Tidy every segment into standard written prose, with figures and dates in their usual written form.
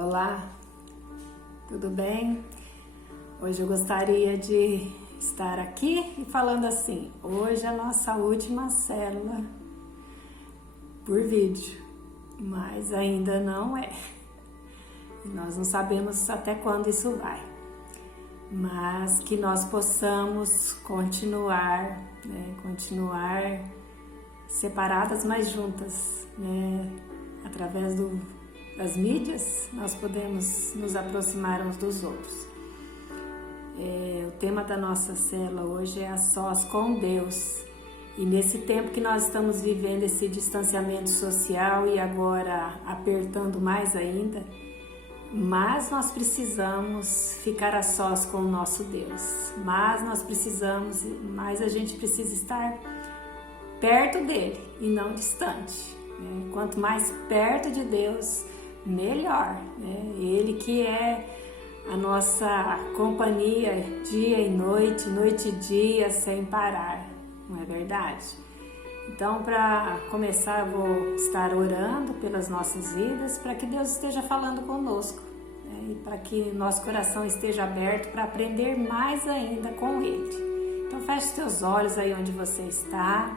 Olá, tudo bem? Hoje eu gostaria de estar aqui e falando assim, hoje é a nossa última célula por vídeo, mas ainda não é. Nós não sabemos até quando isso vai, mas que nós possamos continuar separadas, mas juntas, através das mídias, nós podemos nos aproximar uns dos outros. O tema da nossa célula hoje é a sós com Deus. E nesse tempo que nós estamos vivendo esse distanciamento social e agora apertando mais ainda, mas nós precisamos ficar a sós com o nosso Deus. Mas a gente precisa estar perto dele e não distante. Quanto mais perto de Deus, melhor. Ele que é a nossa companhia dia e noite, noite e dia, sem parar, não é verdade? Então, para começar, eu vou estar orando pelas nossas vidas, para que Deus esteja falando conosco, e para que nosso coração esteja aberto para aprender mais ainda com Ele. Então, feche os teus olhos aí onde você está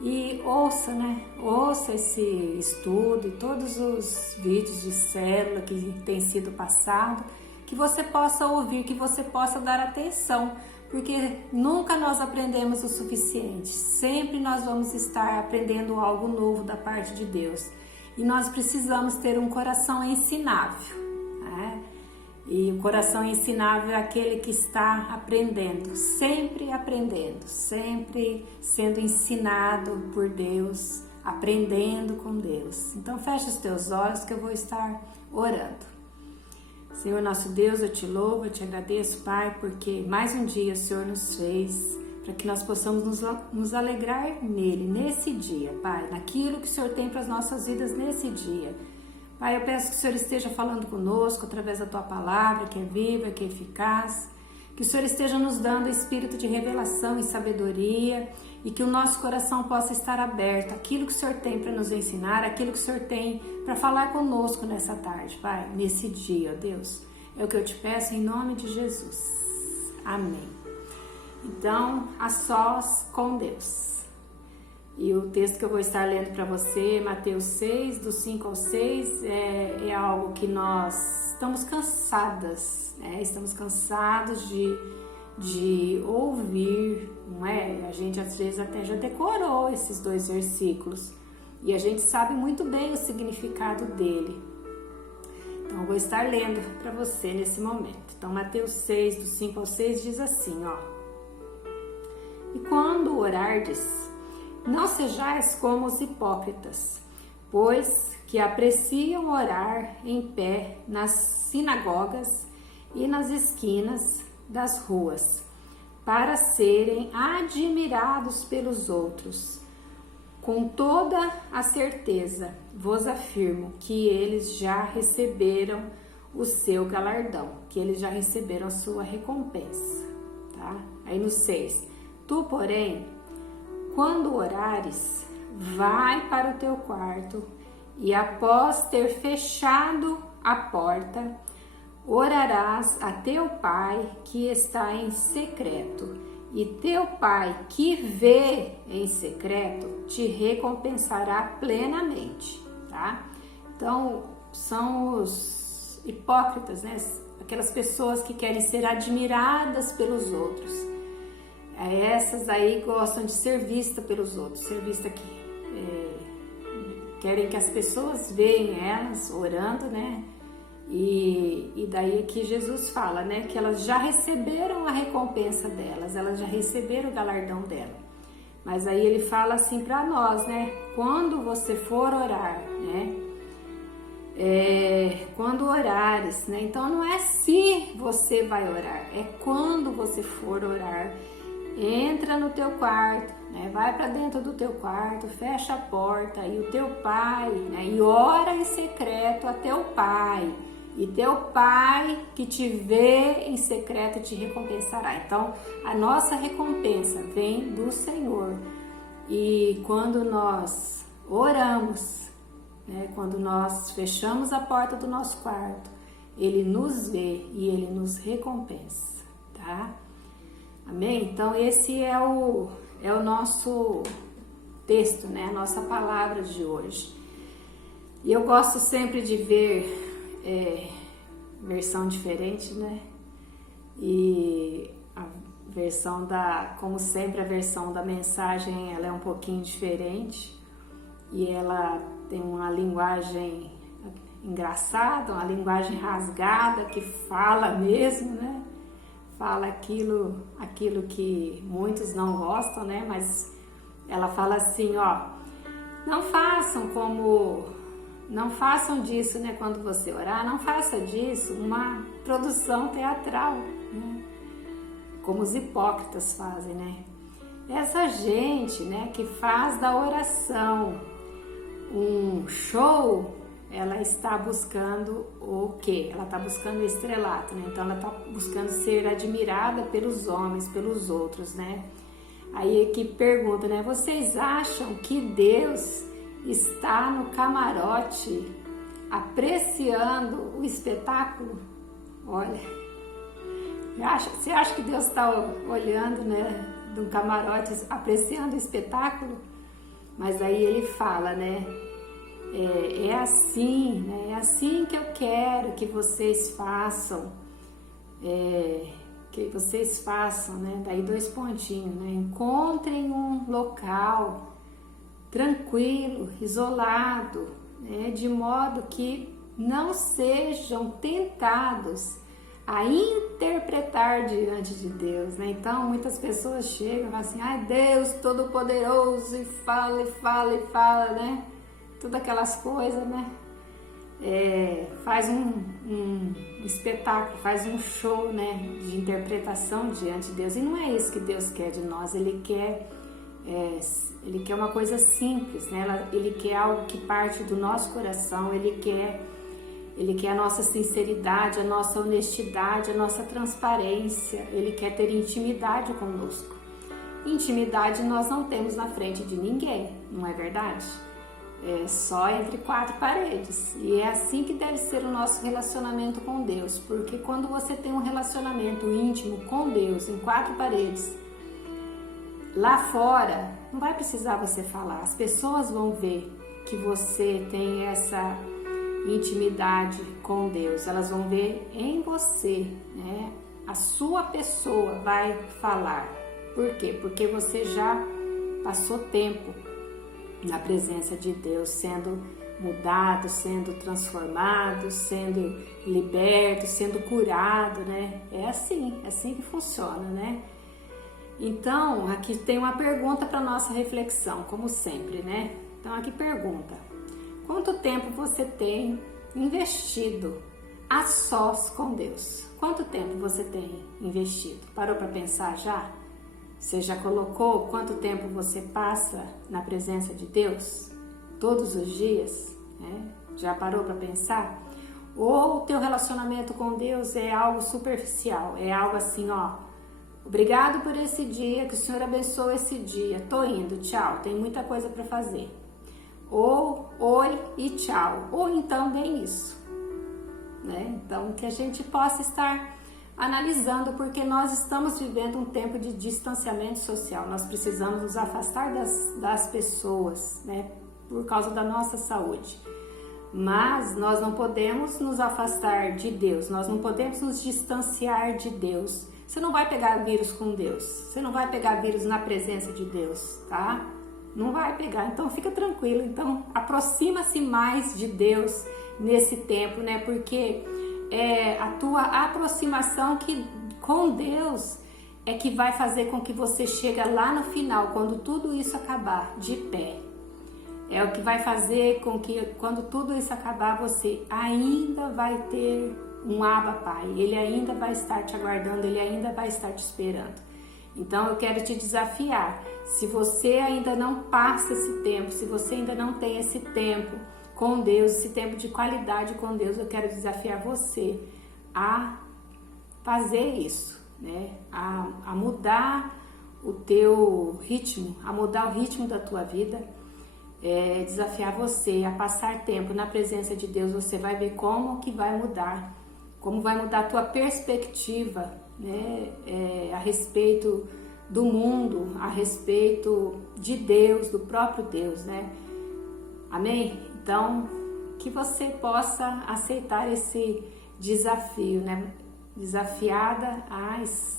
e ouça esse estudo e todos os vídeos de célula que tem sido passado, que você possa ouvir, que você possa dar atenção, porque nunca nós aprendemos o suficiente, sempre nós vamos estar aprendendo algo novo da parte de Deus, e nós precisamos ter um coração ensinável, E o coração ensinável é aquele que está aprendendo, sempre sendo ensinado por Deus, aprendendo com Deus. Então fecha os teus olhos que eu vou estar orando. Senhor nosso Deus, eu te louvo, eu te agradeço, Pai, porque mais um dia o Senhor nos fez, para que nós possamos nos alegrar nele, nesse dia, Pai, naquilo que o Senhor tem para as nossas vidas nesse dia. Pai, eu peço que o Senhor esteja falando conosco através da Tua palavra, que é viva, que é eficaz, que o Senhor esteja nos dando espírito de revelação e sabedoria, e que o nosso coração possa estar aberto àquilo que o Senhor tem para nos ensinar, aquilo que o Senhor tem para falar conosco nessa tarde, Pai, nesse dia, ó Deus. É o que eu te peço em nome de Jesus. Amém. Então, a sós com Deus. E o texto que eu vou estar lendo para você, Mateus 6, do 5 ao 6, é algo que nós estamos cansadas, Estamos cansados de ouvir, não é? A gente às vezes até já decorou esses 2 versículos e a gente sabe muito bem o significado dele. Então eu vou estar lendo para você nesse momento. Então Mateus 6, do 5 ao 6 diz assim, E quando orardes, não sejais como os hipócritas, pois que apreciam orar em pé nas sinagogas e nas esquinas das ruas, para serem admirados pelos outros. Com toda a certeza vos afirmo que eles já receberam o seu galardão, que eles já receberam a sua recompensa. Tá? Aí no 6, tu, porém, quando orares, vai para o teu quarto e após ter fechado a porta, orarás a teu pai que está em secreto, e teu pai que vê em secreto te recompensará plenamente, tá? Então, são os hipócritas, Aquelas pessoas que querem ser admiradas pelos outros. Essas aí gostam de ser vista pelos outros, querem que as pessoas vejam elas orando, E daí que Jesus fala, que elas já receberam a recompensa delas, elas já receberam o galardão dela. Mas aí ele fala assim para nós, quando você for orar, quando orares, Então não é se você vai orar, é quando você for orar. Entra no teu quarto, vai para dentro do teu quarto, fecha a porta e o teu pai, e ora em secreto a teu pai, e teu pai que te vê em secreto te recompensará. Então, a nossa recompensa vem do Senhor. E quando nós oramos, né? Quando nós fechamos a porta do nosso quarto, Ele nos vê e Ele nos recompensa, tá? Amém? Então esse é o nosso texto, né? A nossa palavra de hoje. E eu gosto sempre de ver versão diferente, né? E a versão como sempre, a versão da mensagem, ela é um pouquinho diferente e ela tem uma linguagem engraçada, uma linguagem rasgada que fala mesmo, né? Fala aquilo que muitos não gostam, né? Mas ela fala assim, ó, não façam disso, né? Quando você orar, não faça disso uma produção teatral, né? Como os hipócritas fazem, né? Essa gente, né, que faz da oração um show, ela está buscando o quê? Ela está buscando o estrelato, né? Então ela está buscando ser admirada pelos homens, pelos outros, né? Aí que pergunta, né? Vocês acham que Deus está no camarote apreciando o espetáculo? Olha, você acha que Deus está olhando, né, do camarote apreciando o espetáculo? Mas aí ele fala, né? É assim, né? É assim que eu quero que vocês façam, né? Daí 2 pontinhos, né? Encontrem um local tranquilo, isolado, né? De modo que não sejam tentados a interpretar diante de Deus, né? Então muitas pessoas chegam e falam assim, ai, Deus Todo-Poderoso, e fala, e fala, e fala, né? Todas aquelas coisas, né? Faz um espetáculo, faz um show, né, de interpretação diante de Deus. E não é isso que Deus quer de nós. Ele quer uma coisa simples, né? Ele quer algo que parte do nosso coração. Ele quer a nossa sinceridade, a nossa honestidade, a nossa transparência. Ele quer ter intimidade conosco. Intimidade nós não temos na frente de ninguém, não é verdade? É só entre 4 paredes. E é assim que deve ser o nosso relacionamento com Deus. Porque quando você tem um relacionamento íntimo com Deus em 4 paredes, lá fora não vai precisar você falar. As pessoas vão ver que você tem essa intimidade com Deus. Elas vão ver em você, né? A sua pessoa vai falar. Por quê? Porque você já passou tempo na presença de Deus, sendo mudado, sendo transformado, sendo liberto, sendo curado, né? É assim que funciona, né? Então, aqui tem uma pergunta para nossa reflexão, como sempre, né? Então, aqui pergunta: quanto tempo você tem investido a sós com Deus? Quanto tempo você tem investido? Parou para pensar já? Você já colocou quanto tempo você passa na presença de Deus? Todos os dias? Né? Já parou para pensar? Ou o teu relacionamento com Deus é algo superficial? É algo assim, ó, obrigado por esse dia, que o Senhor abençoe esse dia, tô indo, tchau, tem muita coisa para fazer. Ou oi e tchau, ou então nem isso, né? Então que a gente possa estar analisando, porque nós estamos vivendo um tempo de distanciamento social. Nós precisamos nos afastar das pessoas, né, por causa da nossa saúde. Mas nós não podemos nos afastar de Deus, nós não podemos nos distanciar de Deus. Você não vai pegar vírus com Deus, você não vai pegar vírus na presença de Deus, tá? Não vai pegar, então fica tranquilo. Então aproxima-se mais de Deus nesse tempo, né? Porque a tua aproximação com Deus é que vai fazer com que você chegue lá no final, quando tudo isso acabar, de pé. É o que vai fazer com que, quando tudo isso acabar, você ainda vai ter um Abba Pai. Ele ainda vai estar te aguardando, ele ainda vai estar te esperando. Então eu quero te desafiar, se você ainda não passa esse tempo, se você ainda não tem esse tempo com Deus, esse tempo de qualidade com Deus, eu quero desafiar você a fazer isso, né? A mudar o teu ritmo, a mudar o ritmo da tua vida desafiar você a passar tempo na presença de Deus. Você vai ver como que vai mudar, como vai mudar a tua perspectiva, né, a respeito do mundo, a respeito de Deus, do próprio Deus, né? Amém? Então, que você possa aceitar esse desafio, né? Desafiada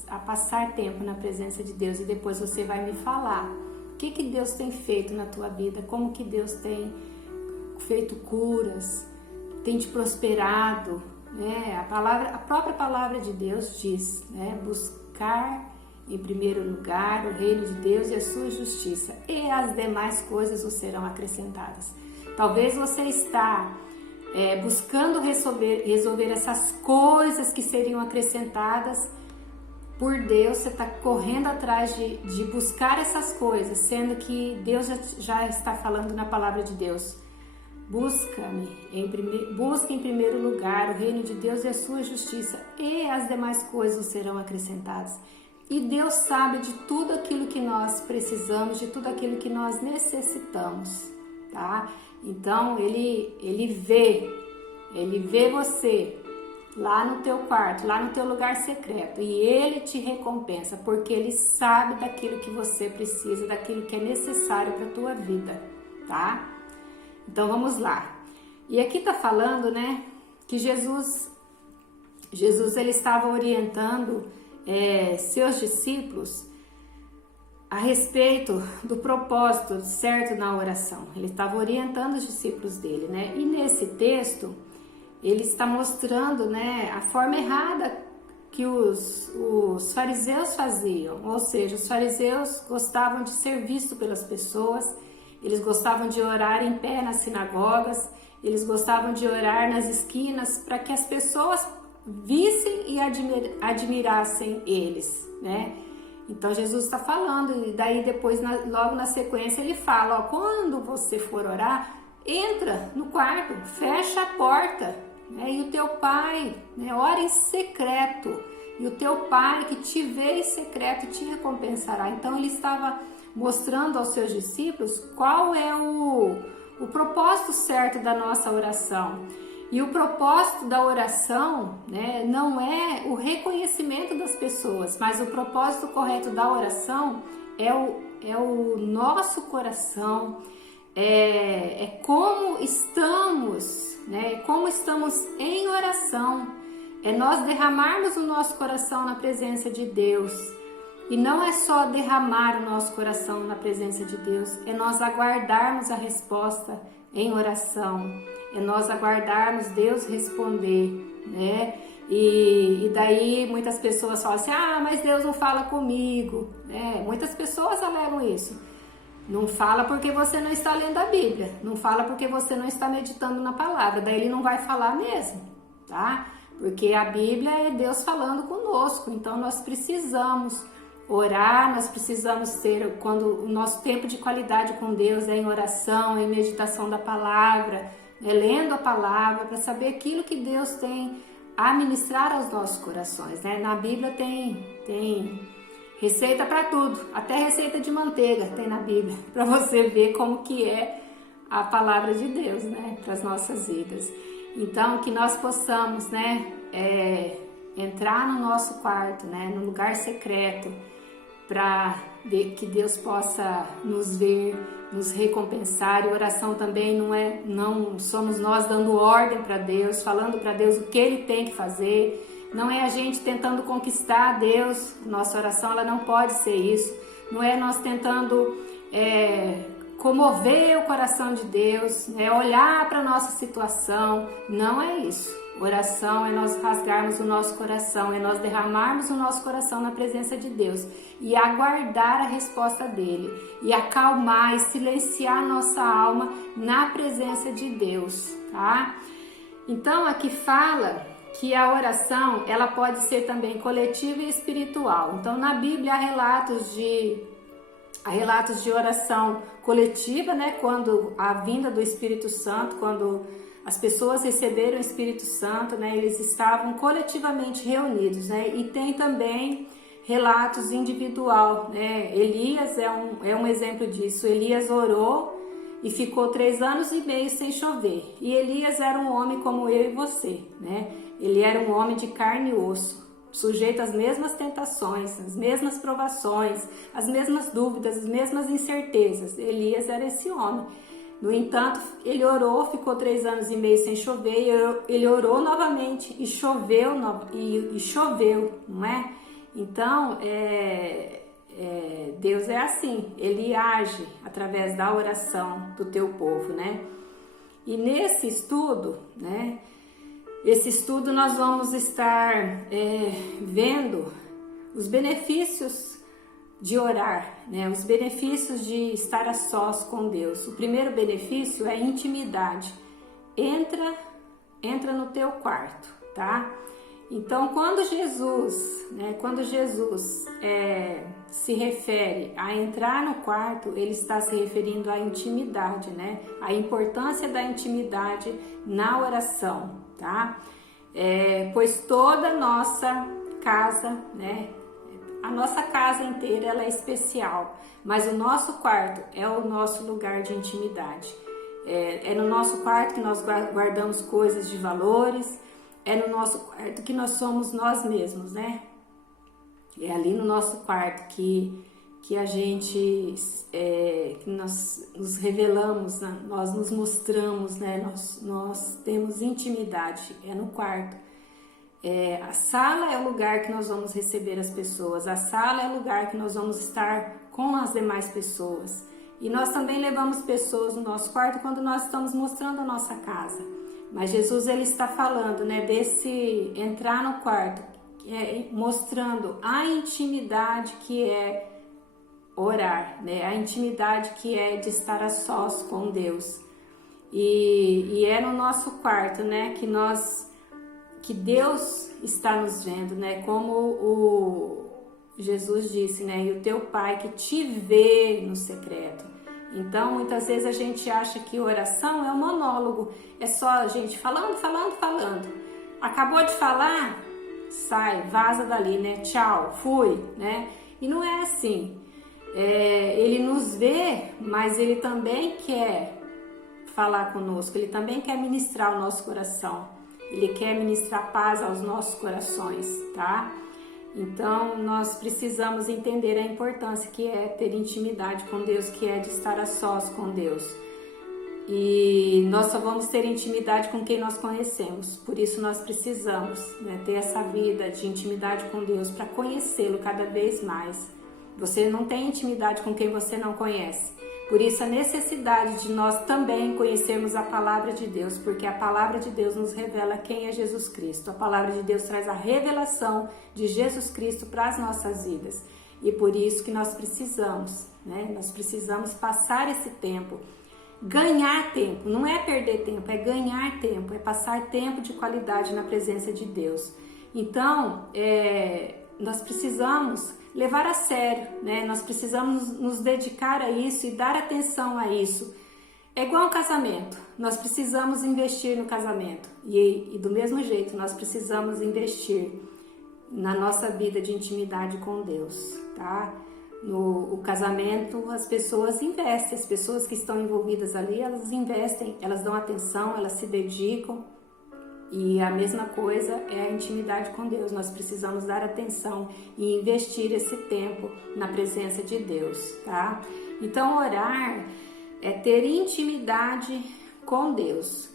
a passar tempo na presença de Deus, e depois você vai me falar o que Deus tem feito na tua vida, como que Deus tem feito curas, tem te prosperado, né? A própria palavra de Deus diz, né? Buscar em primeiro lugar o reino de Deus e a sua justiça, e as demais coisas vos serão acrescentadas. Talvez você está buscando resolver essas coisas que seriam acrescentadas por Deus. Você está correndo atrás de buscar essas coisas, sendo que Deus já está falando na palavra de Deus. Busque em primeiro lugar o reino de Deus e a sua justiça, e as demais coisas serão acrescentadas. E Deus sabe de tudo aquilo que nós precisamos, de tudo aquilo que nós necessitamos, tá? Então, ele vê você lá no teu quarto, lá no teu lugar secreto, e ele te recompensa, porque ele sabe daquilo que você precisa, daquilo que é necessário para a tua vida, tá? Então, vamos lá. E aqui tá falando, né, que Jesus ele estava orientando seus discípulos a respeito do propósito certo na oração. Ele estava orientando os discípulos dele, né? E nesse texto ele está mostrando, né, a forma errada que os fariseus faziam. Ou seja, os fariseus gostavam de ser vistos pelas pessoas, eles gostavam de orar em pé nas sinagogas, eles gostavam de orar nas esquinas para que as pessoas vissem e admirassem eles, né? Então Jesus está falando, e daí depois, logo na sequência, ele fala, ó, quando você for orar, entra no quarto, fecha a porta, né? E o teu pai, né, ora em secreto, e o teu pai que te vê em secreto te recompensará. Então ele estava mostrando aos seus discípulos qual é o propósito certo da nossa oração. E o propósito da oração, né, não é o reconhecimento das pessoas, mas o propósito correto da oração é o nosso coração, é como estamos, né, como estamos em oração, é nós derramarmos o nosso coração na presença de Deus. E não é só derramar o nosso coração na presença de Deus, é nós aguardarmos a resposta em oração, é nós aguardarmos Deus responder, né? E daí muitas pessoas falam assim, mas Deus não fala comigo, né? Muitas pessoas alegam isso. Não fala porque você não está lendo a Bíblia, não fala porque você não está meditando na palavra, daí ele não vai falar mesmo, tá? Porque a Bíblia é Deus falando conosco, então nós precisamos orar, nós precisamos ter, quando o nosso tempo de qualidade com Deus é em oração, em meditação da palavra, lendo a palavra, para saber aquilo que Deus tem a ministrar aos nossos corações, né? Na Bíblia tem receita para tudo, até receita de manteiga tem na Bíblia, para você ver como que é a palavra de Deus, né, para as nossas vidas. Então, que nós possamos, né, entrar no nosso quarto, né, no lugar secreto, para que Deus possa nos ver, nos recompensar. E oração também não somos nós dando ordem para Deus, falando para Deus o que Ele tem que fazer. Não é a gente tentando conquistar Deus. Nossa oração ela não pode ser isso. Não é nós tentando comover o coração de Deus, olhar para a nossa situação. Não é isso. Oração é nós rasgarmos o nosso coração, é nós derramarmos o nosso coração na presença de Deus e aguardar a resposta dele, e acalmar e silenciar nossa alma na presença de Deus, tá? Então aqui fala que a oração ela pode ser também coletiva e espiritual. Então na Bíblia há relatos de oração coletiva, né? Quando a vinda do Espírito Santo, quando as pessoas receberam o Espírito Santo, né? Eles estavam coletivamente reunidos, né? E tem também relatos individual, né? Elias é um exemplo disso. Elias orou e ficou 3 anos e meio sem chover. E Elias era um homem como eu e você, né? Ele era um homem de carne e osso, sujeito às mesmas tentações, às mesmas provações, às mesmas dúvidas, às mesmas incertezas. Elias era esse homem. No entanto, ele orou, ficou 3 anos e meio sem chover, ele orou novamente e choveu, não é? Então, Deus é assim, Ele age através da oração do teu povo, né? E nesse estudo, né? Esse estudo nós vamos estar vendo os benefícios de orar, né? Os benefícios de estar a sós com Deus. O primeiro benefício é intimidade. Entra no teu quarto, tá? Então, quando Jesus se refere a entrar no quarto, ele está se referindo à intimidade, né? A importância da intimidade na oração, tá? Pois toda nossa casa, né? A nossa casa inteira ela é especial, mas o nosso quarto é o nosso lugar de intimidade. É no nosso quarto que nós guardamos coisas de valores, é no nosso quarto que nós somos nós mesmos, né? É ali no nosso quarto que a gente, que nós nos revelamos, né? Nós nos mostramos, né? Nós temos intimidade, é no quarto. A sala é o lugar que nós vamos receber as pessoas, a sala é o lugar que nós vamos estar com as demais pessoas. E nós também levamos pessoas no nosso quarto quando nós estamos mostrando a nossa casa. Mas Jesus ele está falando, né, desse entrar no quarto, mostrando a intimidade que é orar, né, a intimidade que é de estar a sós com Deus. E é no nosso quarto, né, que Deus está nos vendo, né? Como o Jesus disse, né? E o teu Pai que te vê no secreto. Então, muitas vezes a gente acha que oração é um monólogo, é só a gente falando. Acabou de falar, sai, vaza dali, né? Tchau, fui, né? E não é assim. Ele nos vê, mas ele também quer falar conosco, ele também quer ministrar o nosso coração. Ele quer ministrar paz aos nossos corações, tá? Então, nós precisamos entender a importância que é ter intimidade com Deus, que é de estar a sós com Deus. E nós só vamos ter intimidade com quem nós conhecemos. Por isso, nós precisamos, né, ter essa vida de intimidade com Deus para conhecê-lo cada vez mais. Você não tem intimidade com quem você não conhece. Por isso, a necessidade de nós também conhecermos a palavra de Deus, porque a palavra de Deus nos revela quem é Jesus Cristo. A palavra de Deus traz a revelação de Jesus Cristo para as nossas vidas. E por isso que nós precisamos, né? Nós precisamos passar esse tempo, ganhar tempo. Não é perder tempo, é ganhar tempo, é passar tempo de qualidade na presença de Deus. Então, nós precisamos levar a sério, né? Nós precisamos nos dedicar a isso e dar atenção a isso. É igual ao casamento, nós precisamos investir no casamento e do mesmo jeito nós precisamos investir na nossa vida de intimidade com Deus, tá? No casamento as pessoas investem, as pessoas que estão envolvidas ali, elas investem, elas dão atenção, elas se dedicam. E a mesma coisa é a intimidade com Deus. Nós precisamos dar atenção e investir esse tempo na presença de Deus, tá? Então, orar é ter intimidade com Deus.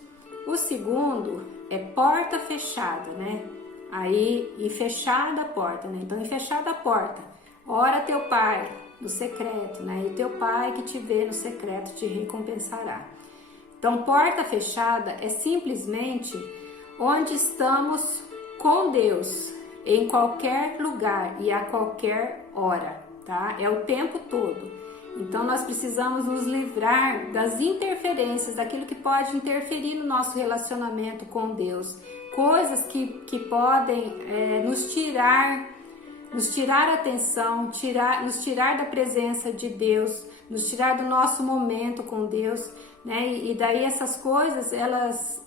O segundo é porta fechada, né? E fechada a porta, né? Então, fechada a porta, ora teu Pai no secreto, né? E teu Pai que te vê no secreto te recompensará. Então, porta fechada é simplesmente onde estamos com Deus, em qualquer lugar e a qualquer hora, tá? É o tempo todo. Então, nós precisamos nos livrar das interferências, daquilo que pode interferir no nosso relacionamento com Deus. Coisas que podem nos tirar a atenção, nos tirar da presença de Deus, nos tirar do nosso momento com Deus, né? E daí essas coisas, elas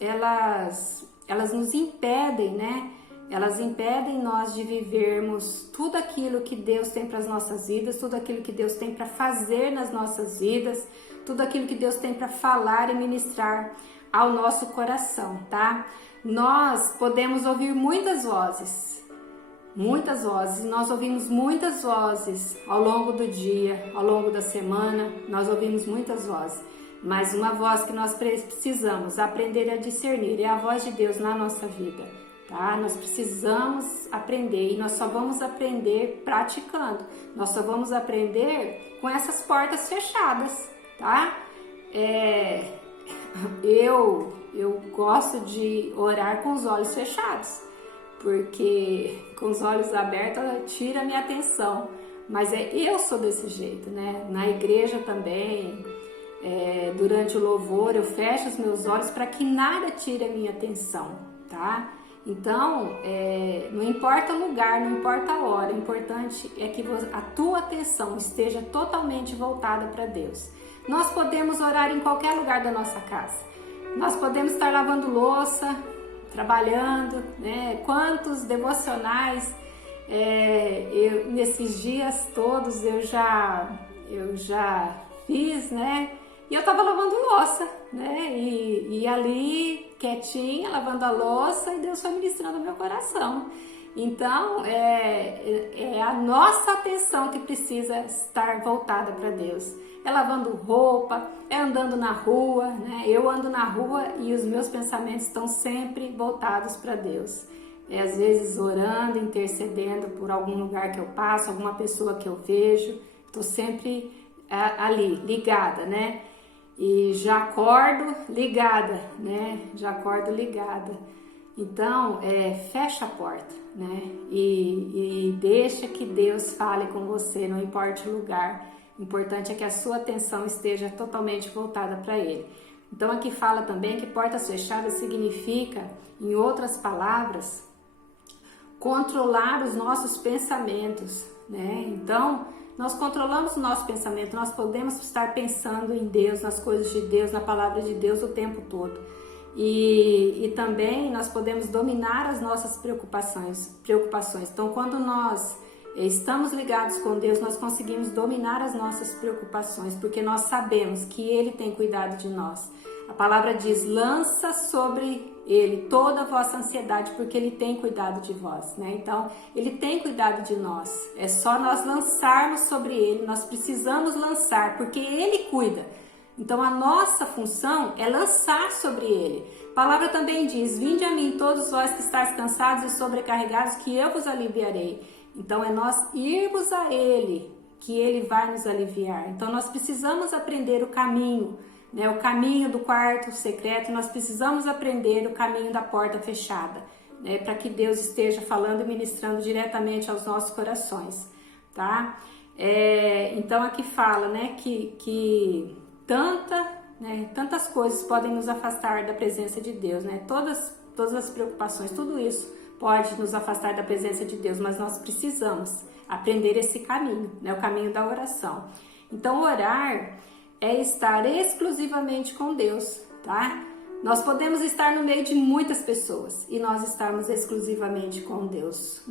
nos impedem, né? Elas impedem nós de vivermos tudo aquilo que Deus tem para as nossas vidas, tudo aquilo que Deus tem para fazer nas nossas vidas, tudo aquilo que Deus tem para falar e ministrar ao nosso coração, tá? Nós podemos ouvir muitas vozes, nós ouvimos muitas vozes ao longo do dia, ao longo da semana, nós ouvimos muitas vozes, mas uma voz que nós precisamos aprender a discernir é a voz de Deus na nossa vida, tá? Nós precisamos aprender e nós só vamos aprender praticando, nós só vamos aprender com essas portas fechadas, tá? Eu gosto de orar com os olhos fechados, porque com os olhos abertos ela tira a minha atenção, mas eu sou desse jeito, né? Na igreja também, durante o louvor eu fecho os meus olhos para que nada tire a minha atenção, tá? Então, não importa o lugar, não importa a hora, o importante é que a tua atenção esteja totalmente voltada para Deus. Nós podemos orar em qualquer lugar da nossa casa, nós podemos estar lavando louça, trabalhando, né? Quantos devocionais nesses dias todos eu já fiz, né? E eu tava lavando louça, né? E ali quietinha, lavando a louça, e Deus foi ministrando o meu coração. Então, é a nossa atenção que precisa estar voltada para Deus. É lavando roupa, é andando na rua, né? Eu ando na rua e os meus pensamentos estão sempre voltados para Deus. Às vezes orando, intercedendo por algum lugar que eu passo, alguma pessoa que eu vejo. Estou sempre ali, ligada, né? E já acordo ligada, né? Já acordo ligada. Então, fecha a porta, né? E deixa que Deus fale com você, não importa o lugar. O importante é que a sua atenção esteja totalmente voltada para Ele. Então, aqui fala também que portas fechadas significa, em outras palavras, controlar os nossos pensamentos, né? Então, nós controlamos o nosso pensamento, nós podemos estar pensando em Deus, nas coisas de Deus, na palavra de Deus o tempo todo. E também nós podemos dominar as nossas preocupações. Então, quando nós estamos ligados com Deus, nós conseguimos dominar as nossas preocupações, porque nós sabemos que Ele tem cuidado de nós. A palavra diz, lança sobre Ele toda a vossa ansiedade, porque Ele tem cuidado de vós, né? Então, Ele tem cuidado de nós. É só nós lançarmos sobre Ele, nós precisamos lançar, porque Ele cuida. Então, a nossa função é lançar sobre Ele. A palavra também diz, vinde a mim todos vós que estáis cansados e sobrecarregados, que eu vos aliviarei. Então, é nós irmos a Ele, que Ele vai nos aliviar. Então, nós precisamos aprender o caminho, né? O caminho do quarto secreto, nós precisamos aprender o caminho da porta fechada, né? Para que Deus esteja falando e ministrando diretamente aos nossos corações, tá? Então, aqui fala, né, que tantas coisas podem nos afastar da presença de Deus, né? Todas as preocupações, tudo isso pode nos afastar da presença de Deus, mas nós precisamos aprender esse caminho, né? O caminho da oração. Então, orar é estar exclusivamente com Deus, tá? Nós podemos estar no meio de muitas pessoas e nós estarmos exclusivamente com Deus.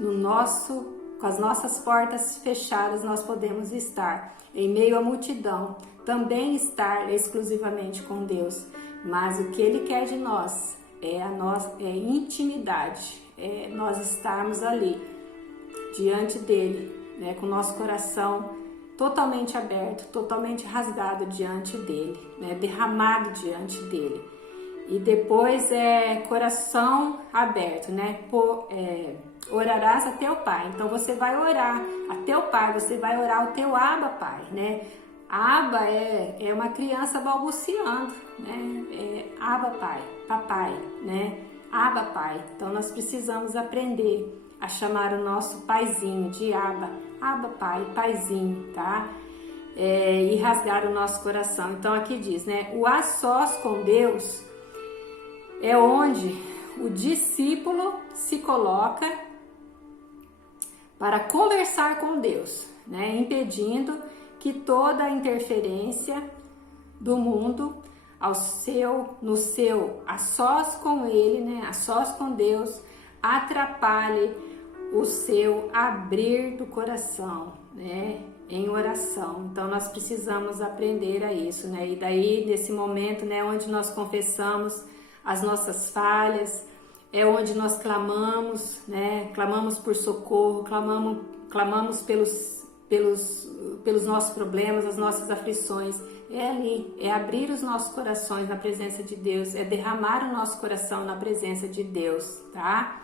Com as nossas portas fechadas, nós podemos estar em meio à multidão, também estar exclusivamente com Deus. Mas o que Ele quer de nós é intimidade, é nós estarmos ali diante dEle, né, com o nosso coração totalmente aberto, totalmente rasgado diante dEle, né, derramado diante dEle. E depois coração aberto, né? Orarás a teu Pai. Então você vai orar a teu Pai, você vai orar o teu Abba Pai, né? Abba é uma criança balbuciando, né? Abba Pai, papai, né? Abba Pai. Então nós precisamos aprender a chamar o nosso paizinho de Abba, Abba Pai, paizinho, tá? E rasgar o nosso coração. Então aqui diz, né? O a sós com Deus é onde o discípulo se coloca para conversar com Deus, né? Impedindo que toda a interferência do mundo a sós com Ele, né? A sós com Deus, atrapalhe o seu abrir do coração, né? em oração. Então nós precisamos aprender a isso, né? E daí nesse momento, né, onde nós confessamos as nossas falhas, é onde nós clamamos, né? Clamamos por socorro, clamamos pelos nossos problemas, as nossas aflições. É ali, é abrir os nossos corações na presença de Deus, é derramar o nosso coração na presença de Deus, tá?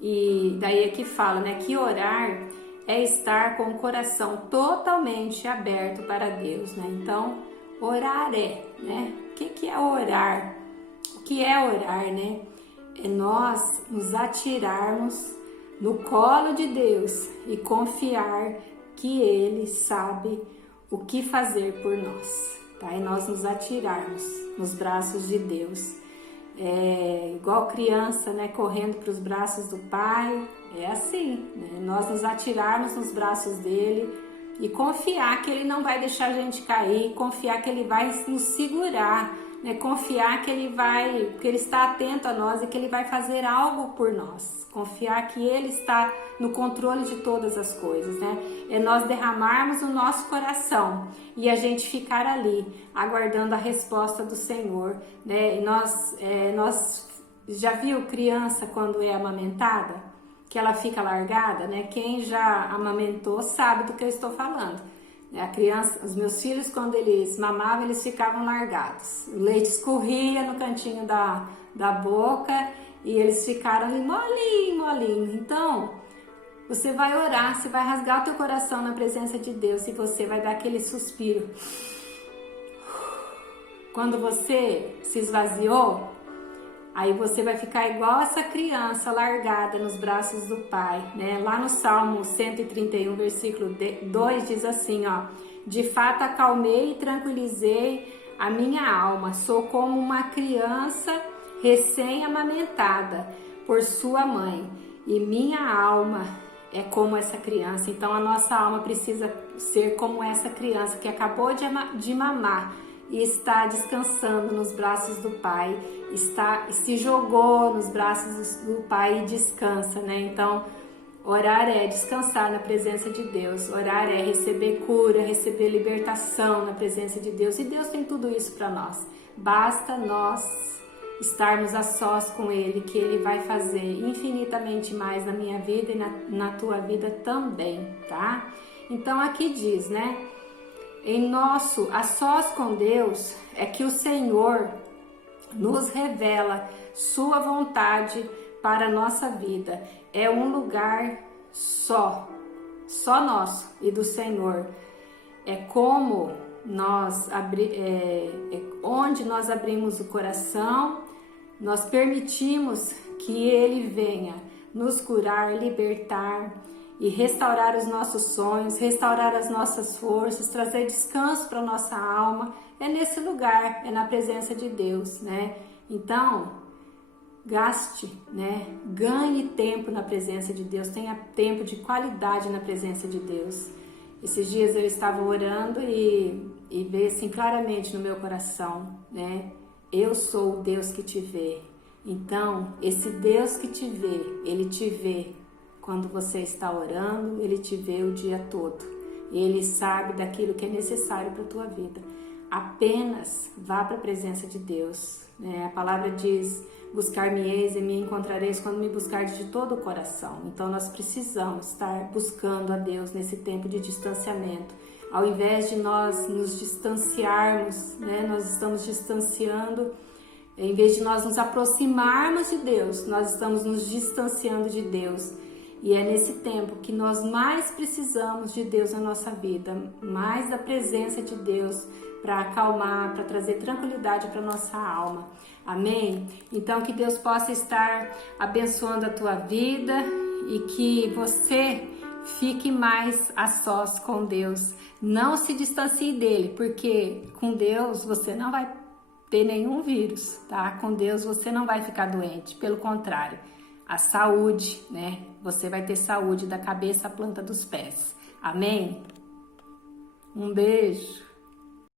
E daí é que fala, né, que orar é estar com o coração totalmente aberto para Deus, né? Então, orar né? O que é orar? O que é orar, né? É nós nos atirarmos no colo de Deus e confiar que Ele sabe o que fazer por nós, tá? E nós nos atirarmos nos braços de Deus. É igual criança, né, correndo para os braços do Pai, é assim, né? Nós nos atirarmos nos braços dele e confiar que ele não vai deixar a gente cair, confiar que ele vai nos segurar, né? Confiar que ele está atento a nós e que ele vai fazer algo por nós, confiar que ele está no controle de todas as coisas, né? É nós derramarmos o nosso coração e a gente ficar ali aguardando a resposta do Senhor, né? E nós já viu criança quando é amamentada, que ela fica largada, né? Quem já amamentou sabe do que eu estou falando. A criança, os meus filhos, quando eles mamavam, eles ficavam largados. O leite escorria no cantinho da boca e eles ficaram ali molinho. Então, você vai orar, você vai rasgar o teu coração na presença de Deus e você vai dar aquele suspiro. Quando você se esvaziou, aí você vai ficar igual essa criança largada nos braços do Pai, né? Lá no Salmo 131, versículo 2 diz assim, ó: de fato acalmei e tranquilizei a minha alma, sou como uma criança recém-amamentada por sua mãe, e minha alma é como essa criança. Então a nossa alma precisa ser como essa criança que acabou de mamar e está descansando nos braços do Pai, se jogou nos braços do Pai e descansa, né? Então, orar é descansar na presença de Deus, orar é receber cura, receber libertação na presença de Deus, e Deus tem tudo isso para nós. Basta nós estarmos a sós com Ele, que Ele vai fazer infinitamente mais na minha vida e na tua vida também, tá? Então aqui diz, né? A sós com Deus é que o Senhor nos revela sua vontade para a nossa vida. É um lugar só nosso e do Senhor. É como onde nós abrimos o coração, nós permitimos que Ele venha nos curar, libertar e restaurar os nossos sonhos, restaurar as nossas forças, trazer descanso para a nossa alma. É nesse lugar, é na presença de Deus, né? Então, gaste, né? Ganhe tempo na presença de Deus, tenha tempo de qualidade na presença de Deus. Esses dias eu estava orando e veio assim claramente no meu coração, né? Eu sou o Deus que te vê. Então, esse Deus que te vê, Ele te vê quando você está orando, Ele te vê o dia todo. Ele sabe daquilo que é necessário para a tua vida. Apenas vá para a presença de Deus, né? A palavra diz: buscar-me-eis e me encontrareis quando me buscardes de todo o coração. Então nós precisamos estar buscando a Deus nesse tempo de distanciamento. Ao invés de nós nos distanciarmos, né? Nós estamos distanciando. Em vez de nós nos aproximarmos de Deus, nós estamos nos distanciando de Deus. E é nesse tempo que nós mais precisamos de Deus na nossa vida, mais da presença de Deus para acalmar, para trazer tranquilidade para nossa alma. Amém? Então que Deus possa estar abençoando a tua vida e que você fique mais a sós com Deus. Não se distancie dele, porque com Deus você não vai ter nenhum vírus, tá? Com Deus você não vai ficar doente, pelo contrário. A saúde, né? Você vai ter saúde da cabeça à planta dos pés. Amém? Um beijo.